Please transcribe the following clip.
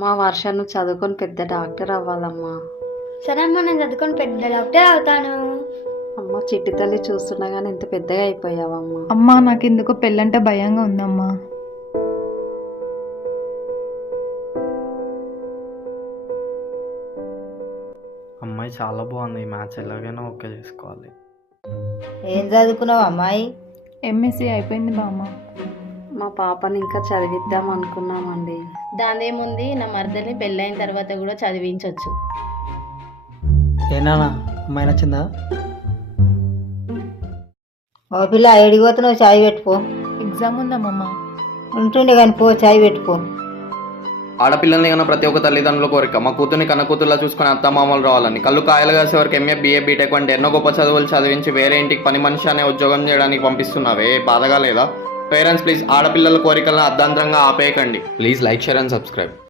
మా వర్ష నువ్వు చదువుకొని పెద్ద డాక్టర్ అవ్వాలమ్మా. సరే అమ్మా, నేను చదువుకొని పెద్ద డాక్టర్ అవుతాను. అమ్మ చిట్టి తల్లి చూస్తున్నా కానీ ఇంత పెద్దగా అయిపోయావమ్మా. అమ్మా నాకు ఎందుకో పెళ్ళంటే భయంగా ఉందమ్మా. అమ్మాయి చాలా బాగుంది, ఈ మ్యాచ్ ఎలాగైనా ఓకే చేసుకోవాలి. ఏం చదువుకున్నావు అమ్మాయి? ఎంఎస్సీ అయిపోయింది బామ్మ. మా పాపని ఇంకా చదివిద్దాం అనుకున్నామండి. దాందేముంది, నా మరదల్ని పెళ్ళైన తర్వాత కూడా చదివించవచ్చు. ఏనా అమ్మాయి నచ్చిందా? ఓ పిల్ల ఎడిగిపోతున్నావు, చాయ్ పెట్టుకో. ఎగ్జామ్ ఉందమ్మమ్మ. ఉంటుండే కానీ పో, చాయ్ పెట్టుకో. ఆడపిల్లల్ని కన్నా ప్రతి ఒక్క తల్లిదండ్రుల కోరిక మా కూతుర్ని కన్న కూతుర్లా చూసుకుని అత్తమామలు రావాలని. కళ్ళు కాయలు కాసే వరకు ఎంఏ బిఏ బీటెక్ వంటి ఎన్నో గొప్ప చదువులు చదివించి వేరే ఇంటికి పని మనిషి అనే ఉద్యోగం చేయడానికి పంపిస్తున్నావే, బాధగా లేదా? పేరెంట్స్ ప్లీజ్ ఆడపిల్లల కోరికలను అర్ధాంతరంగా ఆపేయకండి. Please like share and subscribe.